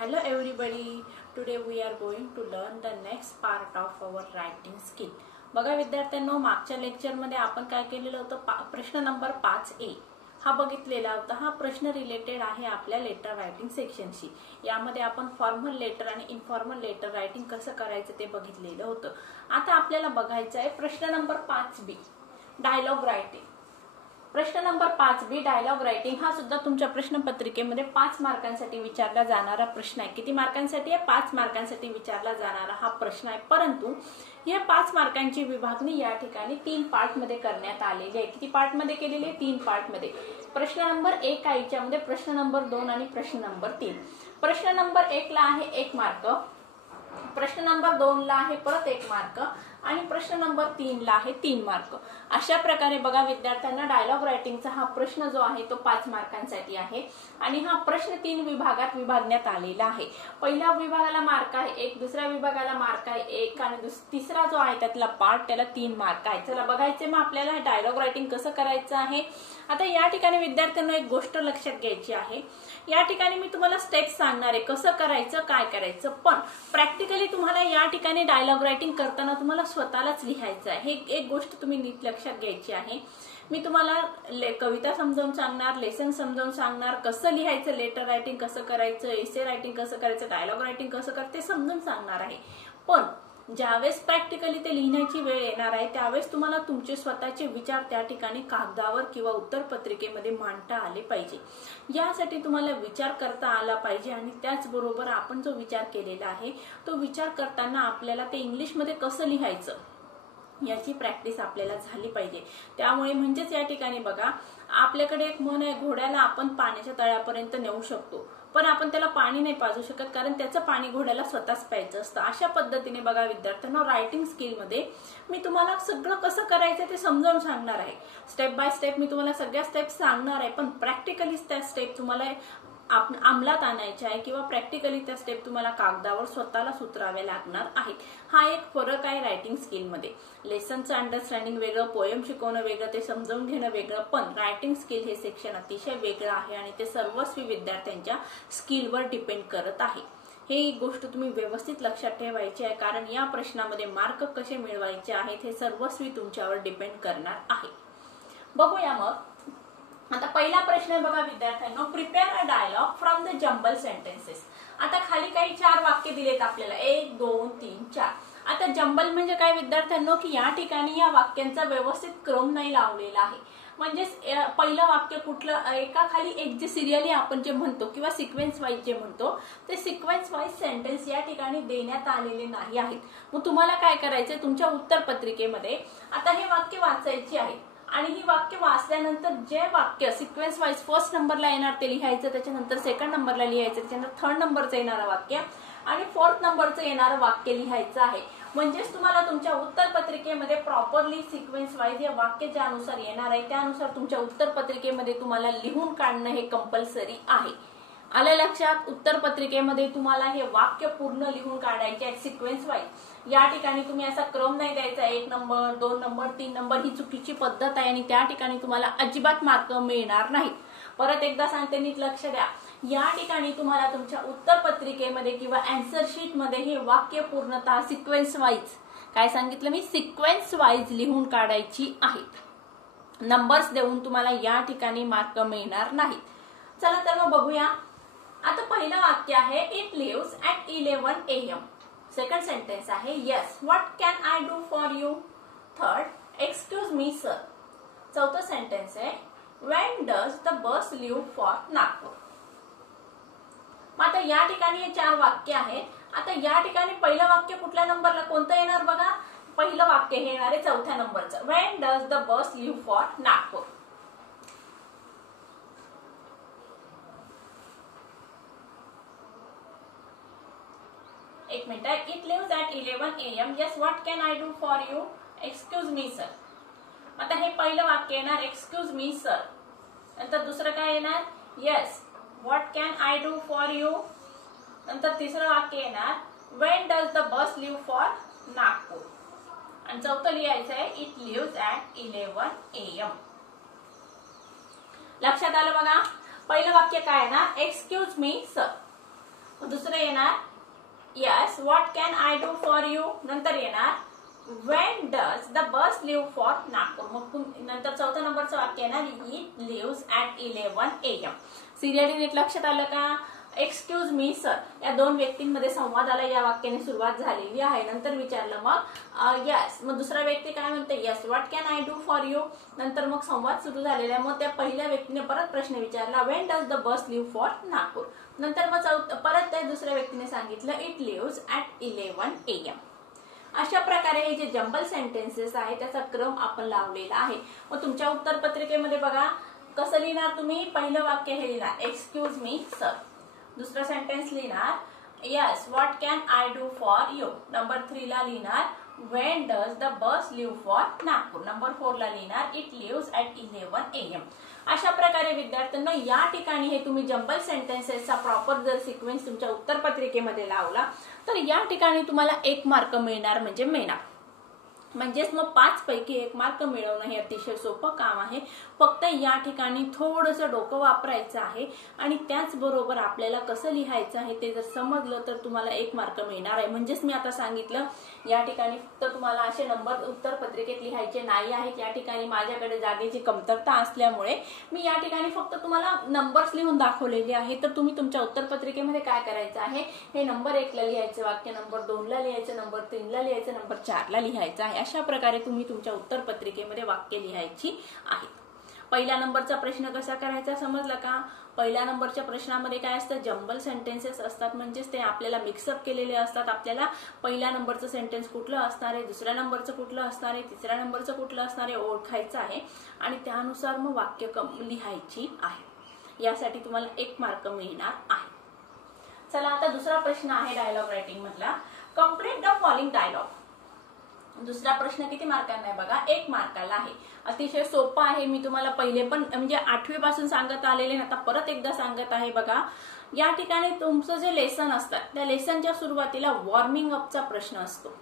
Hello everybody, today we are going to learn the next part of our writing skill. बघा विद्यार्थ्यांनो, मागच्या lecture मध्ये आपण काय केलेलं होतं, प्रश्न नंबर 5A हा बघितलेला होता. हा प्रश्न रिलेटेड आहे आपल्या लेटर रायटिंग सेक्शनशी. यामध्ये आपण फॉर्मल लेटर आणि इन्फॉर्मल लेटर रायटिंग कसं करायचं ते बघितलेलं होतं. आता आपल्याला बघायचं आहे प्रश्न नंबर 5B डायलॉग रायटिंग. प्रश्न नंबर 5B डायलॉग रायटिंग हा सुद्धा तुमच्या प्रश्नपत्रिकेमध्ये 5 मार्कांसाठी विचारला जाणारा प्रश्न आहे. किती मार्कांसाठी आहे? 5 मार्कांसाठी विचारला जाणारा हा प्रश्न आहे. परंतु या 5 मार्कांची विभागणी या ठिकाणी 3 पार्ट मध्ये करण्यात आलेली आहे. किती पार्ट मध्ये केलेली आहे? 3 पार्ट मध्ये. प्रश्न नंबर 1 आहे याच्यामध्ये, प्रश्न नंबर 2 आणि प्रश्न नंबर 3. प्रश्न नंबर 1 ला आहे 1 मार्क, प्रश्न नंबर 2 ला आहे परत 1 मार्क आणि प्रश्न नंबर 3 ला आहे 3 मार्क. अशा प्रकारे बघा विद्यार्थ्यांना डायलॉग रायटिंगचा हा प्रश्न जो आहे तो 5 मार्कांसाठी आहे आणि हा प्रश्न 3 विभागात विभागण्यात आलेला आहे. पहिल्या विभागाला मार्क आहे 1, दुसऱ्या विभागाला मार्क आहे 1 आणि तिसरा जो आहे त्यातला पार्ट त्याला 3 मार्क आहे. चला बघायचे मग आपल्याला डायलॉग रायटिंग कसं करायचं आहे. आता या ठिकाणी विद्यार्थ्यांना एक गोष्ट लक्षात घ्यायची आहे. या ठिकाणी मी तुम्हाला स्टेप्स सांगणार आहे कसं करायचं काय करायचं, पण प्रॅक्टिकली तुम्हाला या ठिकाणी डायलॉग रायटिंग करताना तुम्हाला स्वतःलाच लिहायचं आहे. हे एक गोष्ट तुम्ही नीट लक्षात घ्यायची आहे. मी तुम्हाला कविता समजावून सांगणार, लेसन समजावून सांगणार, कसं लिहायचं, लेटर रायटिंग कसं करायचं, एसे रायटिंग कसं करायचं, डायलॉग रायटिंग कसं करायचं ते समजून सांगणार आहे. पण ज्यावेळेस प्रॅक्टिकली ते लिहिण्याची वेळ येणार आहे त्यावेळेस तुम्हाला तुमचे स्वतःचे विचार त्या ठिकाणी कागदावर किंवा उत्तरपत्रिकेमध्ये मांडता आले पाहिजे. यासाठी तुम्हाला विचार करता आला पाहिजे आणि त्याचबरोबर आपण जो विचार केलेला आहे तो विचार करताना आपल्याला ते इंग्लिशमध्ये कसं लिहायचं याची प्रॅक्टिस आपल्याला झाली पाहिजे. त्यामुळे म्हणजेच या ठिकाणी बघा आपल्याकडे एक म्हण आहे, घोड्याला आपण पाण्याच्या तळ्यापर्यंत नेऊ शकतो पण आपण त्याला पाणी नाही पाजू शकत कारण त्याचं पाणी घोड्याला स्वतःच प्यायचं असतं. अशा पद्धतीने बघा विद्यार्थ्यांना रायटिंग स्किल मध्ये मी तुम्हाला सगळं कसं करायचं ते समजावून सांगणार आहे. स्टेप बाय स्टेप मी तुम्हाला सगळ्या स्टेप सांगणार आहे, पण प्रॅक्टिकली त्या स्टेप तुम्हाला अंमलात आणायच्या आहे किंवा प्रॅक्टिकली त्या स्टेप तुम्हाला कागदावर स्वतःला उतराव्या लागणार आहेत. हा एक फरक आहे रायटिंग स्किल मध्ये. लेसनचं अंडरस्टँडिंग वेगळं, पोएम शिकवणं वेगळं, ते समजावून घेणं वेगळं, पण रायटिंग स्किल हे सेक्शन अतिशय वेगळं आहे आणि ते सर्वस्वी विद्यार्थ्यांच्या स्किलवर डिपेंड करत आहे. ही गोष्ट तुम्ही व्यवस्थित लक्षात ठेवायची आहे कारण या प्रश्नामध्ये मार्क कसे मिळवायचे आहेत हे सर्वस्वी तुमच्यावर डिपेंड करणार आहे. बघूया मग. आता पहिला प्रश्न बघा विद्यार्थ्यांनो, prepare a dialogue from the jumble sentences. आता खाली काही 4 वाक्य दिलेत आपल्याला, 1 2 3 4. आता जंबल म्हणजे काय विद्यार्थ्यांनो की या ठिकाणी या वाक्यांचा व्यवस्थित क्रम नाही लावलेला आहे. म्हणजेच पहिलं वाक्य कुठलं, एका खाली एक जे सिरियली आपण जे म्हणतो किंवा सिक्वेन्स वाईज जे म्हणतो ते सिक्वेन्स वाईज सेंटेन्स या ठिकाणी देण्यात आलेले नाही आहेत. मग तुम्हाला काय करायचंय, तुमच्या उत्तरपत्रिकेमध्ये आता हे वाक्य वाचायची आहे आणि ही वाक्य वाचल्यानंतर जे वाक्य सिक्वेन्स वाईज फर्स्ट नंबरला येणार ते लिहायचं, त्याच्यानंतर सेकंड नंबरला लिहायचं, त्याच्यानंतर थर्ड नंबरचं येणारं वाक्य आणि फोर्थ नंबरचं येणारं वाक्य लिहायचं आहे. म्हणजेच तुम्हाला तुमच्या उत्तरपत्रिकेमध्ये प्रॉपरली सिक्वेन्स वाईज या वाक्य ज्यानुसार येणार आहे त्यानुसार तुमच्या उत्तरपत्रिकेमध्ये तुम्हाला लिहून काढणं हे कंपल्सरी आहे. आलं लक्षात? उत्तरपत्रिकेमध्ये तुम्हाला हे वाक्य पूर्ण लिहून काढायचे आहे सिक्वेन्स वाईज. या ठिकाणी तुम्ही असा क्रम नाही द्यायचा, 1 नंबर 2 नंबर 3 नंबर, ही चुकीची पद्धत आहे आणि त्या ठिकाणी तुम्हाला अजिबात मार्क मिळणार नाहीत. परत एकदा सांगते, नीट लक्ष द्या. या ठिकाणी तुम्हाला तुमच्या उत्तरपत्रिकेमध्ये किंवा आन्सर शीट मध्ये हे वाक्य पूर्णतः सिक्वेन्स वाईज, काय सांगितलं मी, सिक्वेन्स वाईज लिहून काढायची आहेत. नंबर्स देऊन तुम्हाला या ठिकाणी मार्क मिळणार नाहीत. चला तर मग बघूया. आता पहिलं वाक्य आहे, it leaves at 11 AM. Second sentence आहे, yes what can I do for you. Third, excuse me sir. चौथं सेंटेन्स आहे, when does the bus leave for Nagpur. आता या ठिकाणी हे 4 वाक्य आहेत. आता या ठिकाणी पहिलं वाक्य कुठल्या नंबरला कोणतं येणार बघा, पहिलं वाक्य हे येणार आहे 4थ्या नंबरचं, when does the bus leave for Nagpur. एक minute, it leaves at 11 AM. Yes what can I do for you. Excuse me sir. आता हे पहिलं वाक्य येणार एक्सक्यूज मी सर. नंतर दुसरं काय येणार, yes what can I do for you. नंतर तिसरं वाक्य येणार, when does the bus leave for Nagpur. आणि चौथं लिहायचं आहे, इट लिव्स ॲट 11 AM. लक्षात आलं बघा. पहिलं वाक्य काय येणार, एक्सक्यूज मी सर. दुसरं येणार yes what can I do for you, नंतर येणार when does the bus leave for Nagpur, मग नंतर चौथ्या नंबरचं वाक्य येणार it leaves at 11 AM. Serially नीट लक्षात आलं का? एक्सक्यूज मी सर, या दोन व्यक्तींमध्ये संवादाला या वाक्याने सुरुवात झालेली आहे. नंतर विचारलं मग यस, मग दुसरा व्यक्ती काय म्हणते yes what can I do for you, नंतर मग संवाद सुरू झालेला आहे. मग त्या पहिल्या व्यक्तीने परत प्रश्न विचारला when does the bus leave for Nagpur, नंतर मग परत त्या दुसऱ्या व्यक्तीने सांगितलं इट लिव्हज ऍट 11 AM. अशा प्रकारे हे जे जंबल सेंटेन्सेस आहे त्याचा क्रम आपण लावलेला आहे. मग तुमच्या उत्तरपत्रिकेमध्ये बघा कसं लिहिणार तुम्ही, पहिलं वाक्य हे लिहिणार एक्सक्यूज मी सर, दुसरा सेंटेन्स लिहिणार yes what can I do for you, number 3 ला लिहिणार when does the bus leave for Nagpur, number 4 ला लिहिणार इट लिव्हज ऍट 11 AM. अशा प्रकारे विद्यार्थ्यांना या ठिकाणी हे तुम्ही जंबल सेंटेन्सेसचा प्रॉपर जर सिक्वेन्स तुमच्या उत्तरपत्रिकेमध्ये लावला तर या ठिकाणी तुम्हाला 1 मार्क मिळणार म्हणजे मिळणार. म्हणजेच मग 5 पैकी 1 मार्क मिळवणं हे अतिशय सोपं काम आहे. फक्त या ठिकाणी थोडंसं डोकं वापरायचं आहे आणि त्याचबरोबर आपल्याला कसं लिहायचं आहे ते जर समजलं तर तुम्हाला 1 मार्क मिळणार आहे. म्हणजेच मी आता सांगितलं या ठिकाणी फक्त तुम्हाला असे नंबर उत्तरपत्रिकेत लिहायचे नाही आहेत. या ठिकाणी माझ्याकडे जागेची कमतरता असल्यामुळे मी या ठिकाणी फक्त तुम्हाला नंबर्स लिहून दाखवलेले आहे. तर तुम्ही तुमच्या उत्तरपत्रिकेमध्ये काय करायचं आहे, हे नंबर 1 ला लिहायचं वाक्य, नंबर 2 ला लिहायचं, नंबर 3 ला लिहायचं, नंबर 4 ला लिहायचं आहे. अशा प्रकारे तुम्ही तुमच्या उत्तरपत्रिकेमध्ये वाक्य लिहायची आहेत. पहिल्या नंबरचा प्रश्न कसा करायचा समजला का? पहिल्या नंबरच्या प्रश्नामध्ये काय असतं, जंबल सेंटेन्सेस असतात, म्हणजेच ते आपल्याला मिक्सअप केलेले असतात. आपल्याला पहिल्या नंबरचं सेंटेन्स कुठलं असणार आहे, दुसऱ्या नंबरचं कुठलं असणार आहे, तिसऱ्या नंबरचं कुठलं असणार आहे ओळखायचं आहे आणि त्यानुसार मग वाक्य लिहायची आहे. यासाठी तुम्हाला 1 मार्क मिळणार आहे. चला आता दुसरा प्रश्न आहे डायलॉग रायटिंग मधला, कम्प्लीट द फॉलोइंग डायलॉग. दुसरा प्रश्न किती मार्कांना आहे बघा, 1 मार्काला आहे. अतिशय सोपं आहे. मी तुम्हाला पहिले पण म्हणजे 8वी पासून सांगत आलेले, आता परत एकदा सांगत आहे बघा. या ठिकाणी तुमचं जे लेसन असतात त्या लेसनच्या सुरुवातीला वॉर्मिंग अपचा प्रश्न असतो.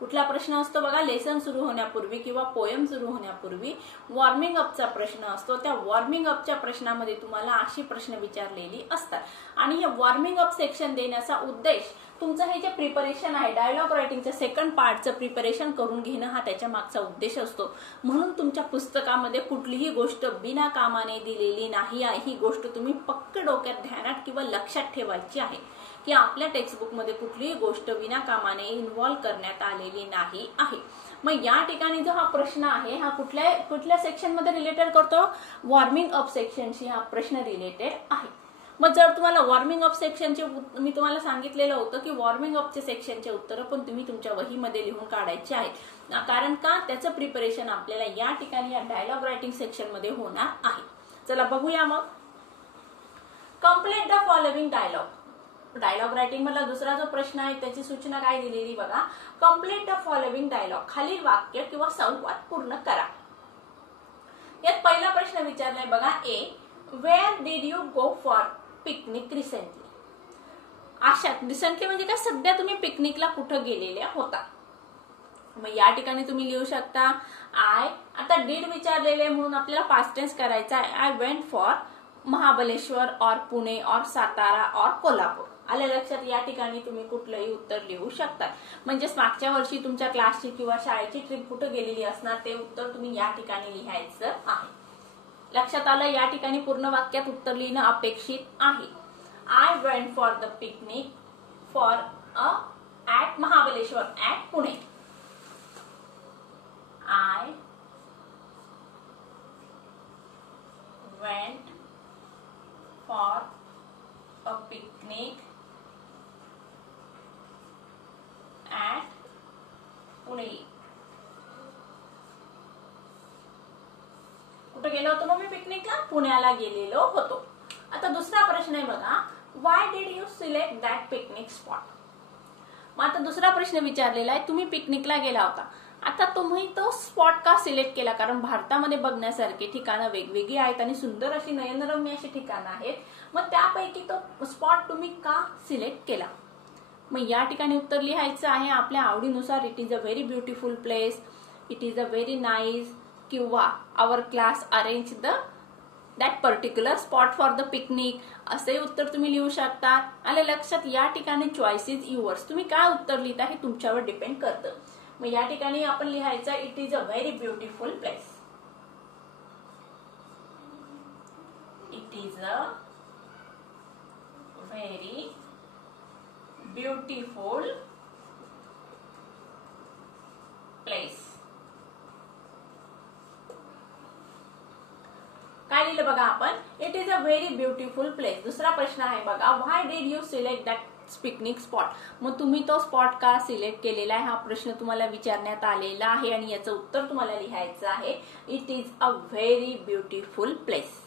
कुठला प्रश्न असतो बघा, लेसन सुरू होण्यापूर्वी किंवा पोएम सुरू होण्यापूर्वी वॉर्मिंग अपचा प्रश्न असतो. त्या वॉर्मिंग अपच्या प्रश्नामध्ये तुम्हाला अशी प्रश्न विचारलेली असतात आणि हे वॉर्मिंग अप सेक्शन देण्याचा उद्देश तुमचं हे जे प्रिपरेशन आहे डायलॉग रायटिंगच्या सेकंड पार्टचं प्रिपरेशन करून घेणं हा त्याच्या मागचा उद्देश असतो. म्हणून तुमच्या पुस्तकामध्ये कुठलीही गोष्ट बिना कामाने दिलेली नाही आहे. ही गोष्ट तुम्ही पक्क डोक्यात ध्यानात किंवा लक्षात ठेवायची आहे की आपल्या टेक्स्टबुकमध्ये कुठलीही गोष्ट विना कामाने इन्व्हॉल्व करण्यात आलेली नाही आहे. मग या ठिकाणी जो हा प्रश्न आहे हा कुठल्या सेक्शनमध्ये रिलेटेड करतो, वॉर्मिंग अप सेक्शनशी हा प्रश्न रिलेटेड आहे. मग जर तुम्हाला वॉर्मिंग अप सेक्शनचे मी तुम्हाला सांगितलेलं होतं की वॉर्मिंग अपचे सेक्शनचे उत्तर पण तुम्ही तुमच्या वहीमध्ये लिहून काढायचे आहेत. कारण का, त्याचं प्रिपरेशन आपल्याला या ठिकाणी या डायलॉग रायटिंग सेक्शन मध्ये होणार आहे. चला बघूया मग. Complete the following dialogue. Dialogue writing मधला दुसरा जो प्रश्न आहे त्याची सूचना काय दिलेली बघा, कम्प्लीट द फॉलोइंग डायलॉग, खालील वाक्य किंवा संवाद पूर्ण करा. यात पहिला प्रश्न विचारलाय बघा, A where did you go for picnic recently. अशात रिसेंटली म्हणजे काय, सध्या तुम्ही पिकनिकला कुठं गेलेल्या होता. मग या ठिकाणी तुम्ही लिहू शकता आय, आता डिड विचारलेले म्हणून आपल्याला पास्ट टेन्स करायचा आहे. आय वेंट फॉर महाबलेश्वर और पुणे और सातारा और कोल्हापूर. आल्या लक्षात, या ठिकाणी तुम्ही कुठलंही उत्तर लिहू शकता. म्हणजेच मागच्या वर्षी तुमच्या क्लासची किंवा शाळेची ट्रिप कुठं गेलेली असणार ते उत्तर तुम्ही या ठिकाणी लिहायचं आहे. लक्षात आलं, या ठिकाणी पूर्ण वाक्यात उत्तर लिहिणं अपेक्षित आहे. I went for the picnic for at Mahabaleshwar at Pune. I went for a picnic at Pune. कुठे गेलो होतो मग मी पिकनिकला, पुण्याला गेलेलो होतो. आता दुसरा प्रश्न आहे बघा, why did you select that picnic spot. मग आता दुसरा प्रश्न विचारलेला आहे, तुम्ही पिकनिकला गेला होता, आता तुम्ही तो स्पॉट का सिलेक्ट केला. कारण भारतामध्ये बघण्यासारखी ठिकाणं वेगवेगळी आहेत आणि सुंदर अशी नयनरम्य अशी ठिकाणं आहेत. मग त्यापैकी तो स्पॉट तुम्ही का सिलेक्ट केला. मग या ठिकाणी उत्तर लिहायचं आहे आपल्या आवडीनुसार. It is a very beautiful place, it is a very nice, किंवा our class arrange the that particular spot for the picnic, असे उत्तर तुम्ही लिहू शकता. आले लक्षात. या ठिकाणी चॉईस इज युअर्स. तुम्ही काय उत्तर लिहिता हे तुमच्यावर डिपेंड करतं. मग या ठिकाणी आपण लिहायचं it is a very beautiful place. It is a very beautiful place. काय लिहिलं बघा आपण, it is a very beautiful place. दुसरा प्रश्न आहे बघा, why did you select that picnic spot. मग तुम्ही तो स्पॉट का सिलेक्ट केलेला आहे हा प्रश्न तुम्हाला विचारण्यात आलेला आहे आणि याचं उत्तर तुम्हाला लिहायचं आहे it is a very beautiful place.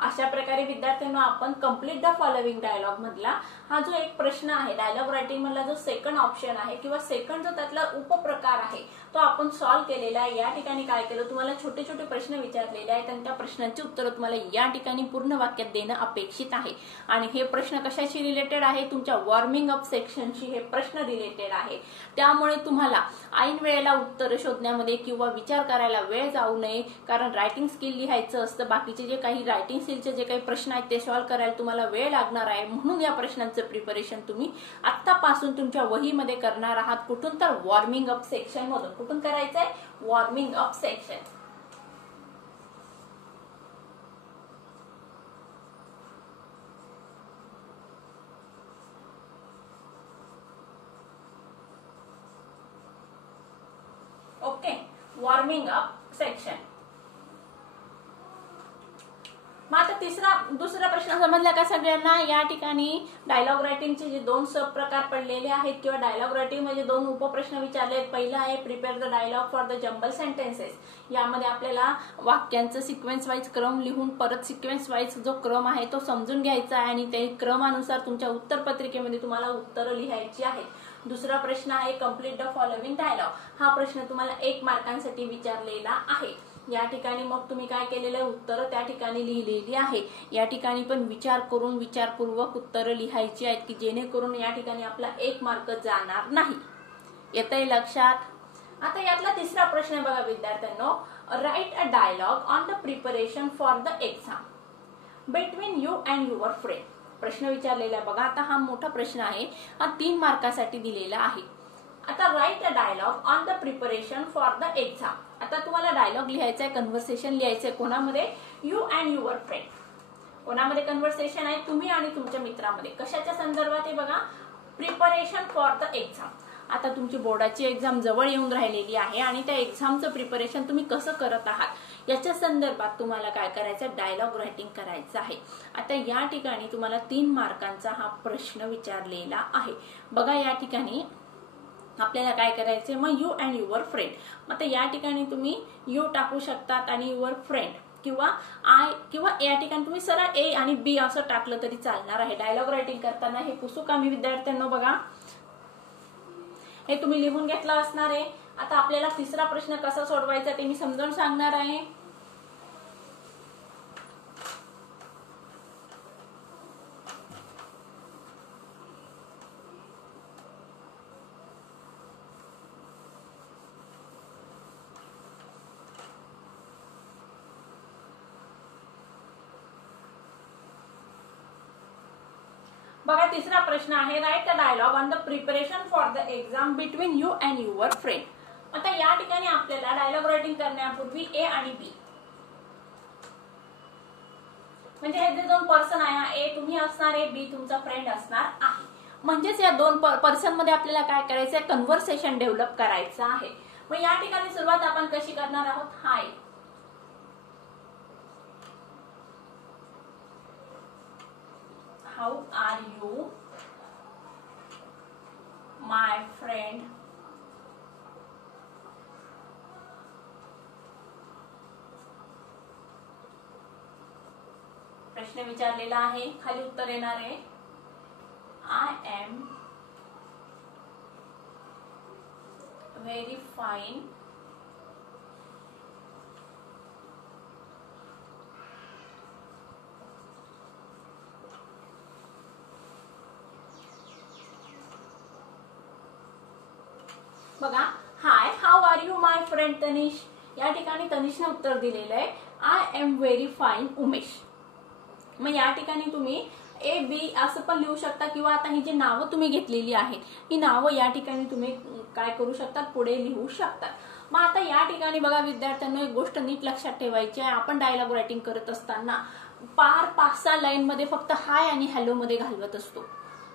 अशा प्रकारे विद्यार्थ्यांना आपण कंप्लीट द फॉलोइंग डायलॉग मधला हा जो एक प्रश्न आहे, डायलॉग रायटिंग मधला जो सेकंड ऑप्शन आहे किंवा सेकंड जो त्यातला उपप्रकार आहे तो आपण सॉल्व्ह केलेला आहे. या ठिकाणी काय केलं, तुम्हाला छोटे छोटे प्रश्न विचारलेले आहेत आणि त्या प्रश्नांची उत्तरं तुम्हाला या ठिकाणी पूर्ण वाक्यात देणं अपेक्षित आहे. आणि हे प्रश्न कशाशी रिलेटेड आहे, तुमच्या वॉर्मिंग अप सेक्शनशी हे प्रश्न रिलेटेड आहे. त्यामुळे तुम्हाला ऐन वेळेला उत्तर शोधण्यामध्ये किंवा विचार करायला वेळ जाऊ नये, कारण रायटिंग स्किल लिहायचं असतं. बाकीचे जे काही रायटिंग स्किलचे जे काही प्रश्न आहेत ते सॉल्व्ह करायला तुम्हाला वेळ लागणार आहे. म्हणून या प्रश्नांचं प्रिपरेशन तुम्ही आतापासून तुमच्या वहीमध्ये करणार आहात. कुठून तर वॉर्मिंग अप सेक्शन मधून. कुठून करायचंय, warming up section. Okay, warming up section. मग आता दुसरा प्रश्न समजला का सगळ्यांना. या ठिकाणी डायलॉग रायटिंगचे जे दोन सब प्रकार पडलेले आहेत किंवा डायलॉग रायटिंग म्हणजे दोन उपप्रश्न विचारले आहेत. पहिला आहे prepare the dialogue for the jumble sentences. यामध्ये आपल्याला वाक्यांचं सिक्वेन्स वाईज क्रम लिहून परत सिक्वेन्स वाईज जो क्रम आहे तो समजून घ्यायचा आहे आणि त्या क्रमानुसार तुमच्या उत्तरपत्रिकेमध्ये तुम्हाला उत्तरं लिहायची आहेत. दुसरा प्रश्न आहे कम्प्लीट द फॉलोइंग डायलॉग. हा प्रश्न तुम्हाला 1 मार्कांसाठी विचारलेला आहे. या ठिकाणी मग तुम्ही काय केलेलं आहे, उत्तरं त्या ठिकाणी लिहिलेली आहे. या ठिकाणी पण विचार करून विचारपूर्वक उत्तरं लिहायची आहेत की जेणेकरून या ठिकाणी आपला 1 मार्क जाणार नाही. येतंय लक्षात. आता यातला तिसरा प्रश्न आहे बघा विद्यार्थ्यांनो, write a dialogue on the preparation for the exam between you and your friend. प्रश्न विचारलेला आहे बघा. आता हा मोठा प्रश्न आहे, हा 3 मार्कासाठी दिलेला आहे. आता write a dialogue on the preparation for the exam. आता तुम्हाला डायलॉग लिहायचा आहे, कन्व्हर्सेशन लिहायचंय. कोणामध्ये, यू अँड युअर फ्रेंड. कोणामध्ये कन्व्हर्सेशन आहे, तुम्ही आणि तुमच्या मित्रामध्ये. कशाच्या संदर्भात आहे बघा, प्रिपरेशन फॉर द एक्झाम. आता तुमची बोर्डाची एक्झाम जवळ येऊन राहिलेली आहे आणि त्या एक्झामचं प्रिपरेशन तुम्ही कसं करत आहात याच्या संदर्भात तुम्हाला काय करायचं, डायलॉग रायटिंग करायचं आहे. आता या ठिकाणी तुम्हाला 3 मार्कांचा हा प्रश्न विचारलेला आहे बघा. या ठिकाणी आपल्याला काय करायचंय, मग यू अँड युअर फ्रेंड. आता या ठिकाणी तुम्ही यू टाकू शकतात आणि युअर फ्रेंड किंवा आय किंवा या ठिकाणी तुम्ही सरळ ए आणि बी असं टाकलं तरी चालणार आहे. डायलॉग रायटिंग करताना हे पुसू का मी विद्यार्थ्यांना बघा, हे तुम्ही लिहून घेतलं असणार आहे. आता आपल्याला तिसरा प्रश्न कसा सोडवायचा ते मी समजावून सांगणार आहे. बघा तिसरा प्रश्न आहे, write the dialogue on the preparation for the exam between you and your friend. आता या ठिकाणी आपल्याला डायलॉग रायटिंग करण्यापूर्वी ए आणि बी म्हणजे हे जे 2 पर्सन आहे, ए तुम्ही असणार आहे, बी तुमचा फ्रेंड असणार आहे. म्हणजेच या 2 पर्सन मध्ये आपल्याला काय करायचंय, कन्व्हर्सेशन डेव्हलप करायचं आहे. मग या ठिकाणी सुरुवात आपण कशी करणार आहोत, hi, how are you my friend. प्रश्न विचारलेला आहे, खाली उत्तर येणार आहे, आय एम व्हेरी फाईन बघा. Hi, how are you my friend Tanish. या ठिकाणी तनिषने उत्तर दिलेलं आहे, I am very fine Umesh. मग या ठिकाणी तुम्ही ए बी असं पण लिहू शकता किंवा आता ही जी नावं तुम्ही घेतलेली आहेत ही नावं या ठिकाणी तुम्ही काय करू शकतात, पुढे लिहू शकतात. मग आता या ठिकाणी बघा विद्यार्थ्यांना एक गोष्ट नीट लक्षात ठेवायची आहे. आपण डायलॉग रायटिंग करत असताना पार 5-6 लाईन मध्ये फक्त हाय आणि हॅलो मध्ये घालवत असतो.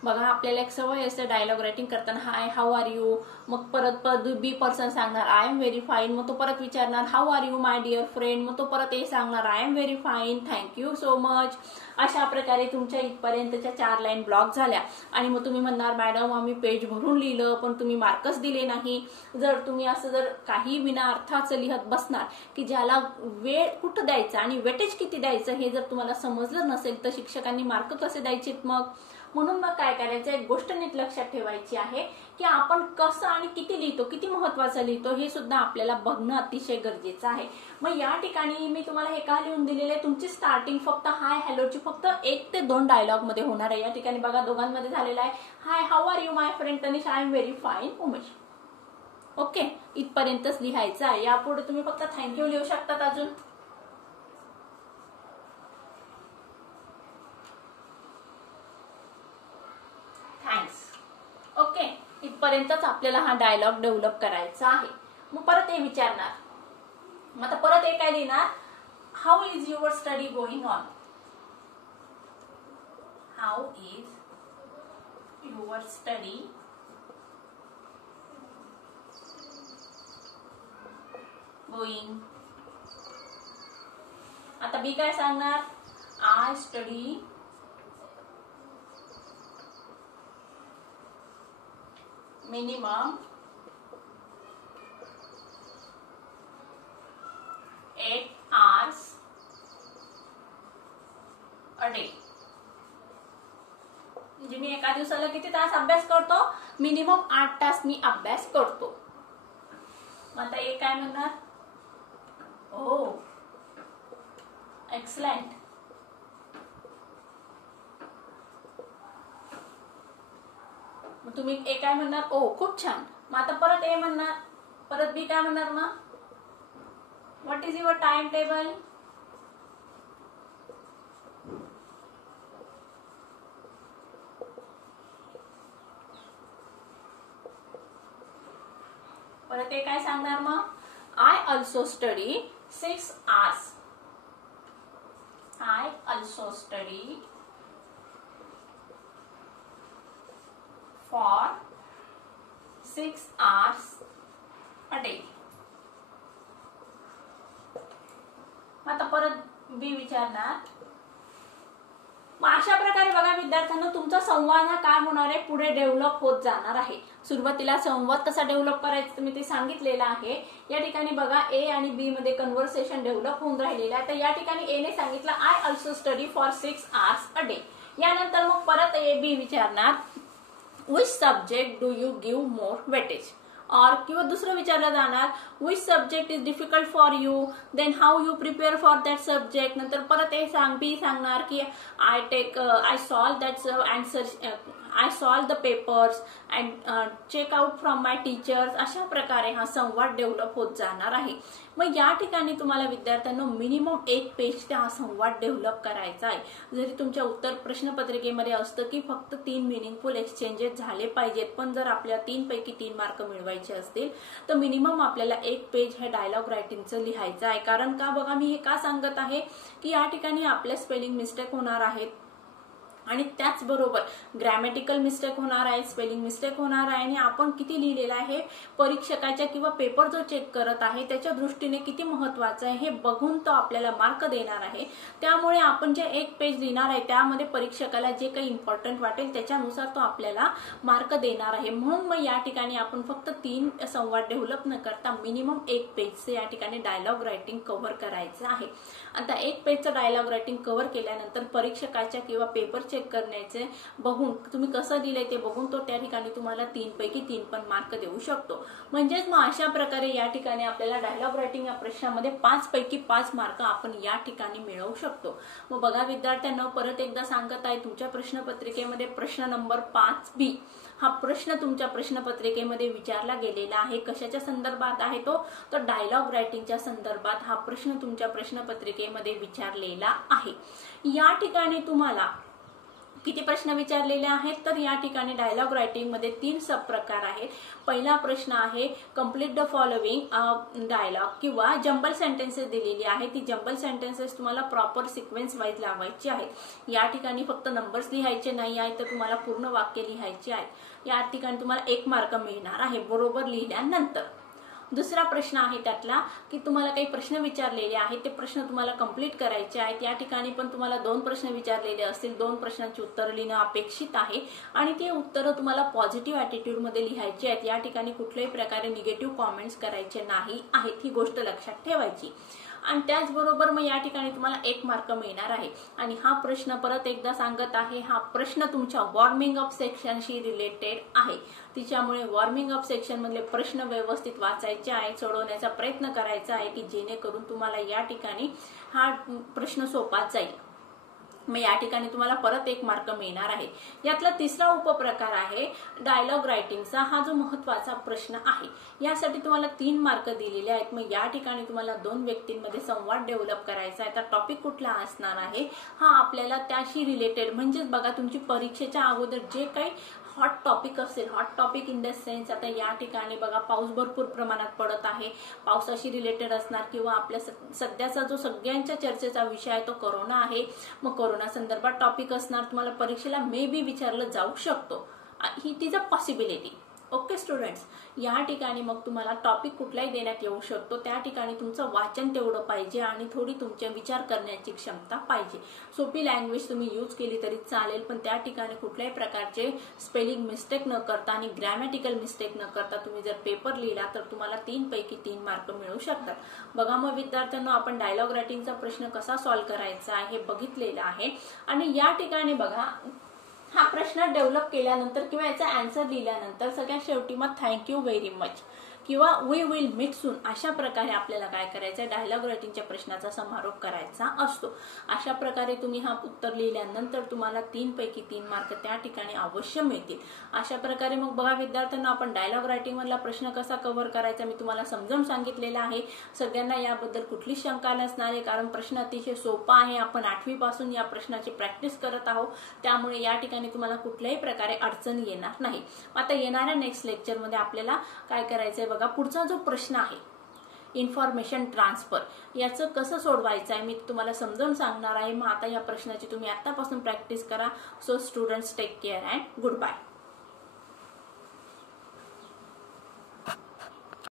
बघा आपल्याला एक सवय असते डायलॉग रायटिंग करताना हाय हाऊ आर यू, मग परत बी पर्सन सांगणार आय एम व्हेरी फाईन, मग तो परत विचारणार how are you my dear friend, मग तो परत ए सांगणार I am very fine, thank you so much. अशा प्रकारे तुमच्या इथपर्यंतच्या 4 लाईन ब्लॉक झाल्या आणि मग तुम्ही म्हणणार मॅडम आम्ही पेज भरून लिहिलं पण तुम्ही मार्कच दिले नाही. जर तुम्ही असं जर काही विना अर्थाचं लिहत बसणार की ज्याला वेळ कुठं द्यायचा आणि वेटेज किती द्यायचं हे जर तुम्हाला समजलं नसेल तर शिक्षकांनी मार्क कसे द्यायचे मग. म्हणून मग काय करायचं, एक गोष्ट नीट लक्षात ठेवायची आहे की आपण कसं आणि किती लिहितो, किती महत्वाचं लिहितो हे सुद्धा आपल्याला बघणं अतिशय गरजेचं आहे. मग या ठिकाणी मी तुम्हाला हे का लिहून दिलेले, तुमची स्टार्टिंग फक्त हाय हॅलोची फक्त 1 ते 2 डायलॉग मध्ये होणार आहे. या ठिकाणी बघा दोघांमध्ये झालेला आहे hi how are you my friend Tanish, I am very fine Umesh. Okay, इथपर्यंतच लिहायचं आहे. यापुढे तुम्ही फक्त थँक्यू लिहू शकतात. अजून थँक्स. ओके, इथपर्यंतच आपल्याला हा डायलॉग डेव्हलप करायचा आहे. मग परत हे विचारणार, मग आता परत हे काय लिहिणार, how is your study going on, how is your study going. आता बी काय सांगणार, I study minimum 8 hours a day. म्हणजे मी एका दिवसाला किती तास अभ्यास करतो, मिनिमम 8 तास मी अभ्यास करतो. आता एक काय म्हणणार, ओ एक्सलेंट. तुम्ही ए काय म्हणणार, ओ खूप छान. मग आता परत ए म्हणणार, परत बी काय म्हणणार, मग what is your time table, परत ए काय सांगणार, मग I also study 6 hours, I also study for 6 hours a day. आता परत बी विचारणार. मग अशा प्रकारे बघा विद्यार्थ्यांना तुमचा संवाद हा काय होणार आहे, पुढे डेव्हलप होत जाणार आहे. सुरुवातीला संवाद कसा डेव्हलप करायचा मी ते सांगितलेलं आहे. या ठिकाणी बघा ए आणि बी मध्ये कन्व्हर्सेशन डेव्हलप होऊन राहिलेलं आहे. तर या ठिकाणी ए ने सांगितलं I also study for 6 hours a day. यानंतर मग परत ए बी विचारणार which subject do you give more weightage, और किंवा दुसरं विचारलं जाणार which subject is difficult for you, then how you prepare for that subject. नंतर परत ए बी सांगणार की I solve that answer, I solve the papers and check out from my teachers. अशा प्रकारे हा संवाद डेव्हलप होत जाणार आहे. मग या ठिकाणी तुम्हाला विद्यार्थ्यांना मिनिमम 1 पेज ते हा संवाद डेव्हलप करायचा आहे. जरी तुमच्या उत्तर प्रश्नपत्रिकेमध्ये असतं की फक्त 3 मिनिंगफुल एक्सचेंजेस झाले पाहिजेत, पण जर आपल्याला 3 पैकी 3 मार्क मिळवायचे असतील तर मिनिमम आपल्याला 1 पेज हे डायलॉग रायटिंगचं लिहायचं आहे. कारण का बघा मी हे का सांगत आहे की या ठिकाणी आपल्या स्पेलिंग मिस्टेक होणार आहेत आणि त्याचबरोबर ग्रॅमॅटिकल मिस्टेक होणार आहे, स्पेलिंग मिस्टेक होणार आहे आणि आपण किती लिहिलेलं आहे परीक्षकाच्या किंवा पेपर जो चेक करत आहे त्याच्या दृष्टीने किती महत्वाचं आहे हे बघून तो आपल्याला मार्क देणार आहे. त्यामुळे आपण जे 1 पेज लिहिणार आहे त्यामध्ये परीक्षकाला जे काही इम्पॉर्टंट वाटेल त्याच्यानुसार तो आपल्याला मार्क देणार आहे. म्हणून मग या ठिकाणी आपण फक्त 3 संवाद डेव्हलप न करता मिनिमम 1 पेजचे या ठिकाणी डायलॉग रायटिंग कव्हर करायचं आहे. आता 1 पेजचं डायलॉग रायटिंग कव्हर केल्यानंतर परीक्षकाच्या किंवा पेपर चेक करण्याचे बघून तुम्ही कसं दिलंय ते बघून तो त्या ठिकाणी तुम्हाला 3 पैकी 3 पण मार्क देऊ शकतो. म्हणजेच मग अशा प्रकारे या ठिकाणी आपल्याला डायलॉग रायटिंग या प्रश्नामध्ये 5 पैकी 5 मार्क आपण या ठिकाणी मिळवू शकतो. मग बघा विद्यार्थ्यांना परत एकदा सांगत आहे तुमच्या प्रश्नपत्रिकेमध्ये प्रश्न नंबर 5B हा प्रश्न तुमच्या प्रश्नपत्रिकेमध्ये विचारला गेलेला आहे. कशाच्या संदर्भात आहे तो? तर डायलॉग रायटिंगच्या संदर्भात हा प्रश्न तुमच्या प्रश्नपत्रिकेमध्ये विचारलेला आहे. या ठिकाणी तुम्हाला किती प्रश्न विचारलेले आहेत? तर या ठिकाणी डायलॉग रायटिंग मध्ये 3 सब प्रकार आहेत. पहिला प्रश्न आहे कंप्लीट द फॉलोइंग डायलॉग किंवा जंबल सेंटेन्सेस दिलेली आहे. ती जंबल सेंटेन्सेस तुम्हाला प्रॉपर सिक्वेन्स वाईज लावायची आहेत. या ठिकाणी फक्त नंबर्स लिहायचे नाही आहेत, तर तुम्हाला पूर्ण वाक्य लिहायचे आहे. या ठिकाणी तुम्हाला 1 मार्क मिळणार आहे बरोबर लिहिल्यानंतर. दुसरा प्रश्न आहे त्यातला की तुम्हाला काही प्रश्न विचारलेले आहेत, ते प्रश्न तुम्हाला कंप्लीट करायचे आहेत. या ठिकाणी पण तुम्हाला 2 प्रश्न विचारलेले असतील, 2 प्रश्नांची उत्तरं लिहिणं अपेक्षित आहे आणि ते उत्तरं तुम्हाला पॉझिटिव्ह ॲटिट्यूड मध्ये लिहायची आहेत. या ठिकाणी कुठल्याही प्रकारे निगेटिव्ह कॉमेंट्स करायचे नाही आहेत, ही गोष्ट लक्षात ठेवायची. आणि त्याचबरोबर मग या ठिकाणी तुम्हाला 1 मार्क मिळणार आहे. आणि हा प्रश्न परत एकदा सांगत आहे, हा प्रश्न तुमच्या वॉर्मिंग अप सेक्शनशी रिलेटेड आहे. तिच्यामुळे वॉर्मिंग अप सेक्शन मधले प्रश्न व्यवस्थित वाचायचे आहेत, सोडवण्याचा प्रयत्न करायचा आहे की जेणेकरून तुम्हाला या ठिकाणी हा प्रश्न सोपा जाईल. मग या ठिकाणी तुम्हाला परत 1 मार्क मिळणार आहे. यातला तिसरा उपप्रकार आहे डायलॉग रायटिंगचा. हा जो महत्वाचा प्रश्न आहे, यासाठी तुम्हाला 3 मार्क दिलेले आहेत. मग या ठिकाणी तुम्हाला 2 व्यक्तींमध्ये संवाद डेव्हलप करायचा आहे. तर टॉपिक कुठला असणार आहे? हा आपल्याला त्याशी रिलेटेड, म्हणजेच बघा तुमची परीक्षेच्या अगोदर जे काही हॉट टॉपिक असेल, hot topic in the sense आता या ठिकाणी बघा पाऊस भरपूर प्रमाणात पडत आहे, पावसाशी रिलेटेड असणार किंवा आपल्या सध्याचा जो सगळ्यांच्या चर्चेचा विषय आहे तो कोरोना आहे. मग कोरोना संदर्भात टॉपिक असणार, तुम्हाला परीक्षेला मे बी विचारलं जाऊ शकतो, ही तिचं पॉसिबिलिटी. ओके स्टुडंट्स, या ठिकाणी मग तुम्हाला टॉपिक कुठलाही देण्यात येऊ शकतो. त्या ठिकाणी तुमचं वाचन तेवढं पाहिजे आणि थोडी तुमच्या विचार करण्याची क्षमता पाहिजे. सोपी लँग्वेज तुम्ही यूज केली तरी चालेल, पण त्या ठिकाणी कुठल्याही प्रकारचे स्पेलिंग मिस्टेक न करता आणि ग्रॅमॅटिकल मिस्टेक न करता तुम्ही जर पेपर लिहिला तर तुम्हाला 3 पैकी 3 मार्क मिळू शकतात. बघा मग विद्यार्थ्यांना आपण डायलॉग रायटिंगचा प्रश्न कसा सॉल्व्ह करायचा आहे हे बघितलेलं आहे. आणि या ठिकाणी बघा हा प्रश्न डेव्हलप केल्यानंतर किंवा याचा आन्सर लिहिल्यानंतर सगळ्यात शेवटी मग थँक्यू व्हेरी मच किंवा वी विल मीट सून अशा प्रकारे आपल्याला काय करायचं आहे, डायलॉग रायटिंगच्या प्रश्नाचा समारोप करायचा असतो. अशा प्रकारे तुम्ही हा उत्तर लिहिल्यानंतर तुम्हाला 3 पैकी 3 मार्क त्या ठिकाणी अवश्य मिळतील. अशा प्रकारे मग बघा विद्यार्थ्यांना आपण डायलॉग रायटिंग मधला प्रश्न कसा कव्हर करायचा मी तुम्हाला समजावून सांगितलेला आहे. सगळ्यांना याबद्दल कुठलीच शंका नसणार आहे, कारण प्रश्न अतिशय सोपा आहे. आपण 8वी पासून या प्रश्नाची प्रॅक्टिस करत आहोत, त्यामुळे या ठिकाणी तुम्हाला कुठल्याही प्रकारे अडचण येणार नाही. आता येणाऱ्या नेक्स्ट लेक्चरमध्ये आपल्याला काय करायचंय बघा, पुढचा जो प्रश्न आहे इन्फॉर्मेशन ट्रान्सफर, याचं कसं सोडवायचं आहे मी तुम्हाला समजावून सांगणार आहे. मग आता या प्रश्नाची तुम्ही आतापासून प्रॅक्टिस करा. So students, take care and good bye.